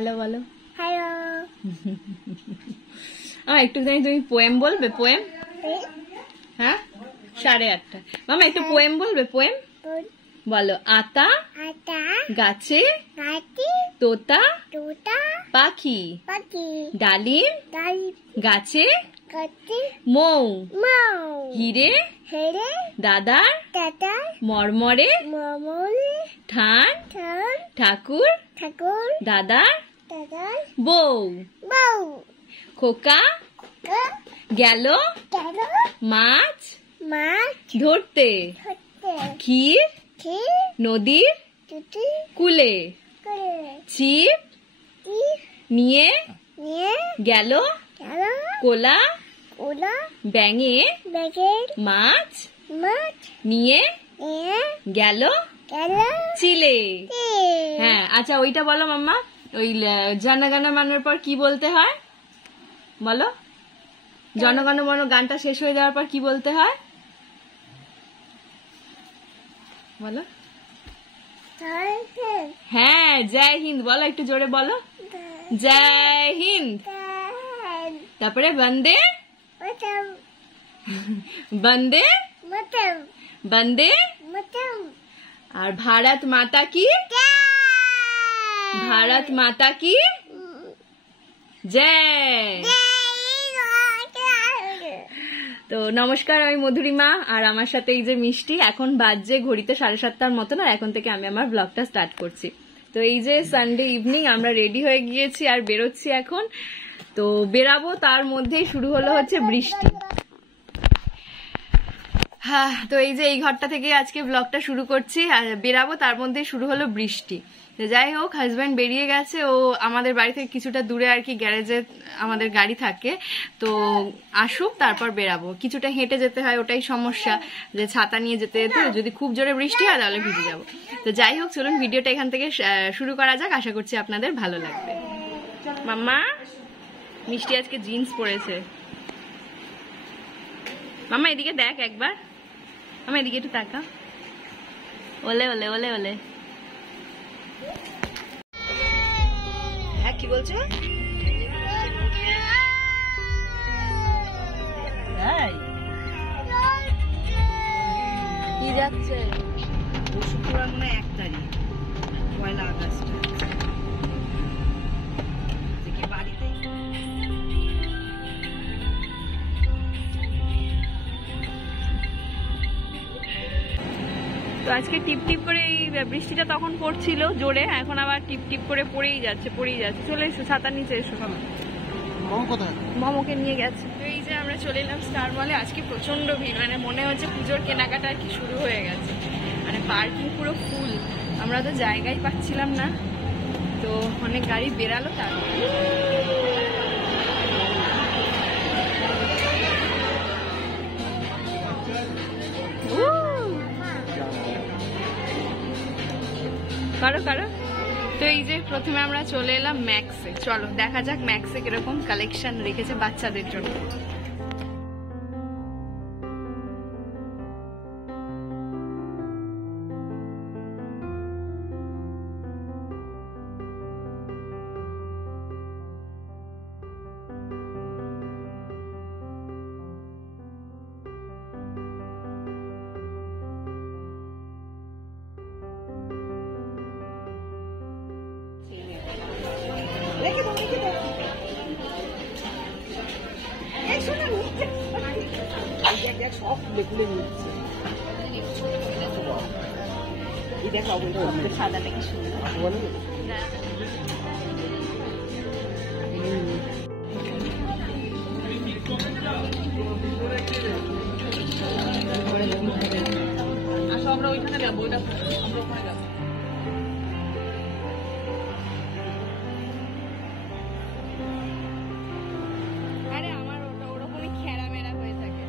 Hello বলো। Hello. একটুখানি তুমি পোয়েম বলবে? পোয়েম? হ্যাঁ, 8:30। মামা একটু পোয়েম বলবে? পোয়েম বলো। আতা গাছে, তোতা পাখি, ডালিম গাছে, মৌ হিরে দাদার মরমরে, ঠান ঠাকুর দাদার বউ, খোকা গেল মাছ ধরতে, ক্ষীর নদীর কুলে, ছিপ নিয়ে গেল কোলা, ব্যাঙে মাছ নিয়ে গেল চিলে। হ্যাঁ, আচ্ছা ওইটা বলো মাম্মা। ওই জনগণ মনের পর কি বলতে হয় বলো? জনগণ মন গানটা শেষ হয়ে যাওয়ার পর কি বলতে হয় বলো? হ্যাঁ, জয় হিন্দ বলো, একটু জোরে বলো। জয় হিন্দ। তারপরে বন্দে বন্দে বন্দে, আর ভারত মাতা কি, ভারত মাতা কি জয়। তো নমস্কার, আমি মধুরিমা, আর আমার সাথে এই যে মিষ্টি। এখন বাজে ঘড়িতে 7:30 মতন, আর এখন থেকে আমি আমার ব্লগটা স্টার্ট করছি। তো এই যে সানডে ইভিনিং আমরা রেডি হয়ে গিয়েছি আর বেরোচ্ছি এখন। তো বেরাবো, তার মধ্যেই শুরু হলো হচ্ছে বৃষ্টি। হ্যাঁ, তো এই যে এই ঘরটা থেকে আজকে ব্লগটা শুরু করছি, আর বেরাবো তার মধ্যেই শুরু হলো বৃষ্টি। যাই হোক, হাজব্যান্ড বেরিয়ে গেছে, ও আমাদের বাড়ি থেকে কিছুটা দূরে আর কি গ্যারেজে আমাদের গাড়ি থাকে, তো আসুক তারপর বেরাবো। কিছুটা হেঁটে যেতে হয়, ওটাই সমস্যা, যে ছাতা নিয়ে যেতে যেতে যদি খুব জোরে বৃষ্টি হয় তাহলে ভিজে যাবো। তো যাই হোক, চলুন ভিডিওটা এখান থেকে শুরু করা যাক, আশা করছি আপনাদের ভালো লাগবে। মাম্মা, মিষ্টি আজকে জিন্স পরেছে। মাম্মা এদিকে দেখ একবার, মাম্মা এদিকে একটু তাকা। ওলে ওলে ওলে ওলে। হ্যাঁ, কি বলছো? কি যাচ্ছে? শুক্রবার মনে হয় 1 তারিখ, 1 আগস্ট থেকে বাড়িতে। তো আজকে টিপ টিপ করে এই বৃষ্টিটা তখন পড়ছিল জোরে, এখন আবার টিপ টিপ করে পড়েই যাচ্ছে। চলে এসো, ছাতার নিচে এসো। মোমোকে নিয়ে গেছে। তো এই যে আমরা চলে এলাম স্টার মলে। আজকে প্রচন্ড ভিড়, মানে মনে হচ্ছে পুজোর কেনাকাটা আর কি শুরু হয়ে গেছে। মানে পার্কিং পুরো ফুল, আমরা তো জায়গাই পাচ্ছিলাম না, তো অনেক গাড়ি বেরালো। তারপরে কারো কারো। তো এই যে প্রথমে আমরা চলে এলাম ম্যাক্সে। চলো দেখা যাক ম্যাক্সে কিরকম কালেকশন রেখেছে বাচ্চাদের জন্য। সব খুলে নিচ্ছে। সাদাটা কি সুন্দর। আসো আমরা ওইখানে যাবো, ওইটা আমরা ওখানে যাবো। আরে আমার ওটা ওরকমই খেরা মেরা হয়ে থাকে।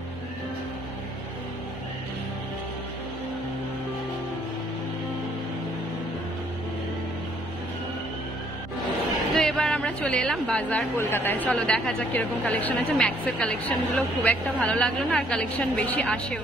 তো এবার আমরা চলে এলাম বাজার কলকাতায়। চলো দেখা যাক কিরকম কালেকশন আছে। ম্যাক্সের কালেকশন গুলো খুব একটা ভালো লাগলো না, আর কালেকশন বেশি আসেও।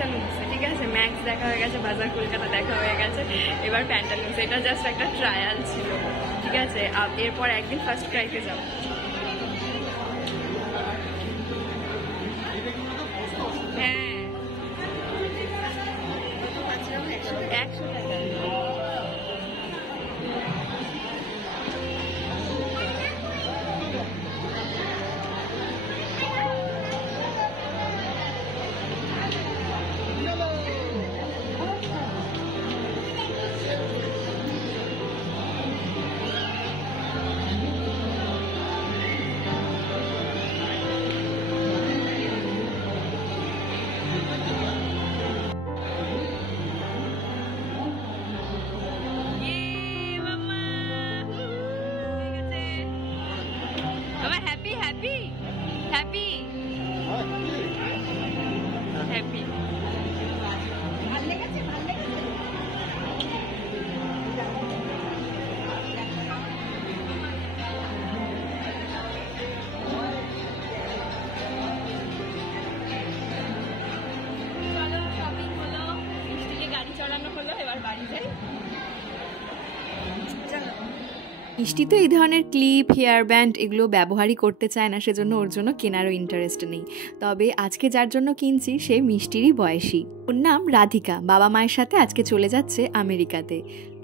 প্যান্টালুন্সে, ঠিক আছে? ম্যাক্স দেখা হয়ে গেছে, বাজার কলকাতা দেখা হয়ে গেছে, এবার প্যান্টালুন্সে। এটা জাস্ট একটা ট্রায়াল ছিল, ঠিক আছে? এরপর একদিন ফার্স্ট ক্রাইতে যাবো। হ্যাঁ, 100 টাকা। Happy, happy, happy, happy. গাড়ি চড়ানো হলো, এবার বাড়ি যাই। মিষ্টি তো এই ধরনের ক্লিপ, হেয়ার ব্যান্ড এগুলো ব্যবহারই করতে চায় না, সেজন্য ওর জন্য কেনারও ইন্টারেস্ট নেই। তবে আজকে যার জন্য কিনছি সে মিষ্টিরই বয়সী, ওর নাম রাধিকা। বাবা মায়ের সাথে আজকে চলে যাচ্ছে আমেরিকাতে।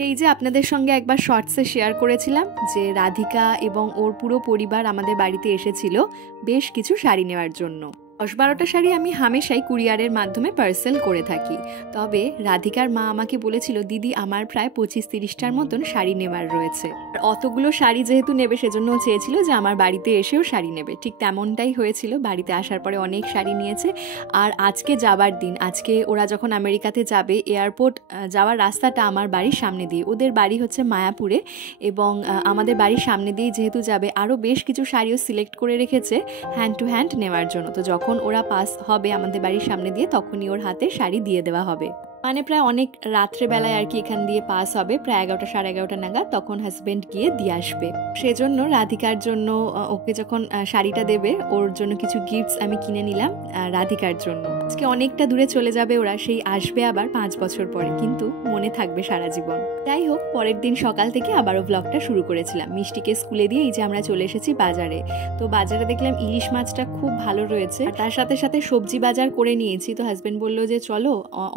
এই যে আপনাদের সঙ্গে একবার শর্টসে শেয়ার করেছিলাম যে রাধিকা এবং ওর পুরো পরিবার আমাদের বাড়িতে এসেছিল বেশ কিছু শাড়ি নেওয়ার জন্য। 10-12টা শাড়ি আমি হামেশাই কুরিয়ারের মাধ্যমে পার্সেল করে থাকি। তবে রাধিকার মা আমাকে বলেছিল, দিদি আমার প্রায় 25-30টার মতন শাড়ি নেওয়ার রয়েছে। আর অতগুলো শাড়ি যেহেতু নেবে সেজন্য চেয়েছিল যে আমার বাড়িতে এসেও শাড়ি নেবে। ঠিক তেমনটাই হয়েছিল, বাড়িতে আসার পরে অনেক শাড়ি নিয়েছে। আর আজকে যাবার দিন, আজকে ওরা যখন আমেরিকাতে যাবে, এয়ারপোর্ট যাওয়ার রাস্তাটা আমার বাড়ির সামনে দিয়ে, ওদের বাড়ি হচ্ছে মায়াপুরে, এবং আমাদের বাড়ির সামনে দিয়ে যেহেতু যাবে, আরও বেশ কিছু শাড়িও সিলেক্ট করে রেখেছে হ্যান্ড টু হ্যান্ড নেওয়ার জন্য। তো যখন ওরা পাস হবে আমাদের বাড়ির সামনে দিয়ে, তখনই ওর হাতে শাড়ি দিয়ে দেওয়া হবে। মানে প্রায় অনেক রাত্রেবেলায় আর কি এখান দিয়ে পাস হবে, প্রায় 11টা 11:30 নাগাদ, তখন হাজবেন্ড গিয়ে দিয়ে আসবে। সেজন্য রাধিকার জন্য ওকে যখন শাড়িটা দেবে, ওর জন্য কিছু গিফটস আমি কিনে নিলাম রাধিকার জন্য। আজকে অনেকটা দূরে চলে যাবে ওরা, সেই আসবে আবার 5 বছর পরে, কিন্তু মনে থাকবে সারা জীবন। যাই হোক, পরের দিন সকাল থেকে আবারও ব্লগটা শুরু করেছিলাম। মিষ্টিকে স্কুলে দিয়ে এই যে আমরা চলে এসেছি বাজারে। তো বাজারে দেখলাম ইলিশ মাছটা খুব ভালো রয়েছে, আর তার সাথে সাথে সবজি বাজার করে নিয়েছি। তো হাজবেন্ড বললো যে চলো,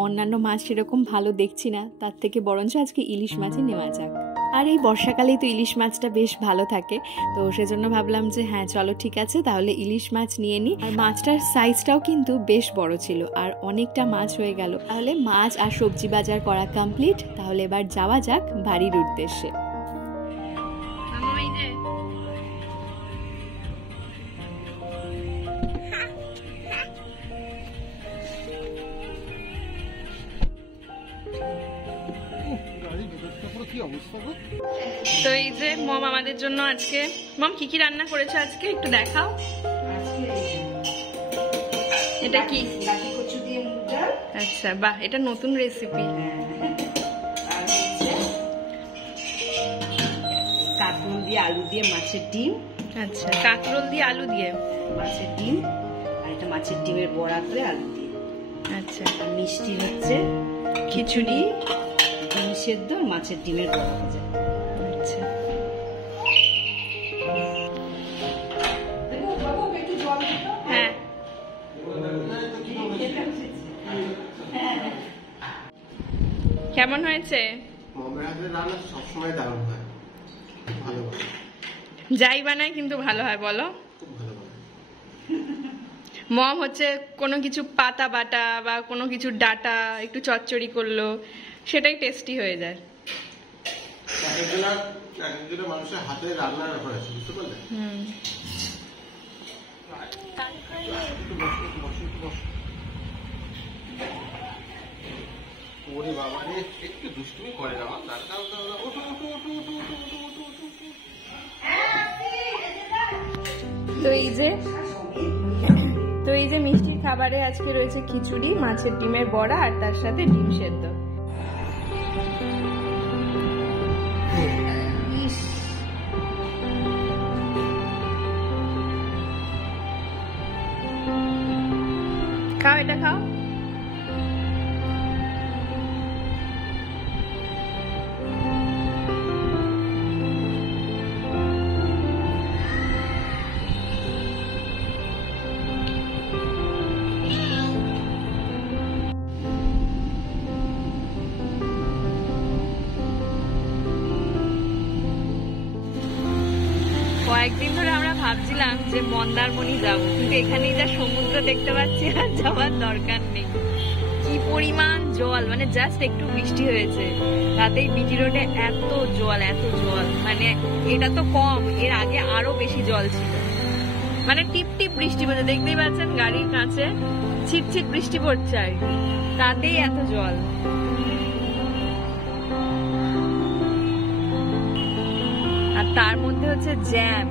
অন্যান্য মাছ সেরকম ভালো দেখছি না, তার থেকে বরঞ্চ আজকে ইলিশ মাছই নেওয়া যাক। আর এই বর্ষাকালেই তো ইলিশ মাছটা বেশ ভালো থাকে, তো সেজন্য ভাবলাম যে হ্যাঁ চলো ঠিক আছে, তাহলে ইলিশ মাছ নিয়ে নিই। আর মাছটার সাইজটাও কিন্তু বেশ বড় ছিল, আর অনেকটা মাছ হয়ে গেল। তাহলে মাছ আর সবজি বাজার করা কমপ্লিট, তাহলে এবার যাওয়া যাক বাড়ির উদ্দেশ্যে। তো এই যে মম আমাদের জন্য আজকে, মম কি কি রান্না করেছে আজকে একটু দেখাও। এটা কি? আচ্ছা, বাহ, এটা নতুন রেসিপি। কাঁকরোল দিয়ে আলু দিয়ে মাছের ডিম। আচ্ছা, কাঁকরোল দিয়ে আলু দিয়ে মাছের ডিম, আর এটা মাছের ডিমের বড়া করে আলু দিয়ে। আচ্ছা, মিষ্টি হচ্ছে খিচুড়ি, ডিম সেদ্ধ, মাছের ডিমের বড়া ভাজা। আচ্ছা, হ্যাঁ। কেমন হয়েছে? সবসময় দারুণ হয়, ভালো হয়, যাই বানায় কিন্তু ভালো হয়, বলো। খুব ভালো হয়। মম হচ্ছে কোনো কিছু পাতা বাটা বা কোনো কিছু ডাটা একটু চচ্চড়ি করলো, সেটাই টেস্টি হয়ে যায়। একজনের মানুষের হাতে রান্নার ব্যাপার আছে, বুঝতে পারলে? ওরে বাবা রে, একটু দুষ্টুমি করে না আমার। তো এই যে মিষ্টির খাবারে আজকে রয়েছে খিচুড়ি, মাছের ডিমের বড়া, আর তার সাথে ডিম সেদ্ধ। খাও, এটা খাও। কয়েকদিন ধরে আমরা ভাবছিলাম যে মন্দারমণি যাব, কিন্তু এখানেই যা সমুদ্র দেখতে পাচ্ছি আর যাওয়ার দরকার নেই। কি পরিমাণ জল, মানে জাস্ট একটু বৃষ্টি হয়েছে তাতেই বিটি রোডে এত জল, এত জল। মানে এটা তো কম, এর আগে আরো বেশি জল ছিল। মানে টিপ টিপ বৃষ্টি পড়ছে, দেখতেই পাচ্ছেন গাড়ির কাছে ছিট ছিট বৃষ্টি পড়ছে আর কি, তাতেই এত জল। আর তার মধ্যে হচ্ছে জ্যাম,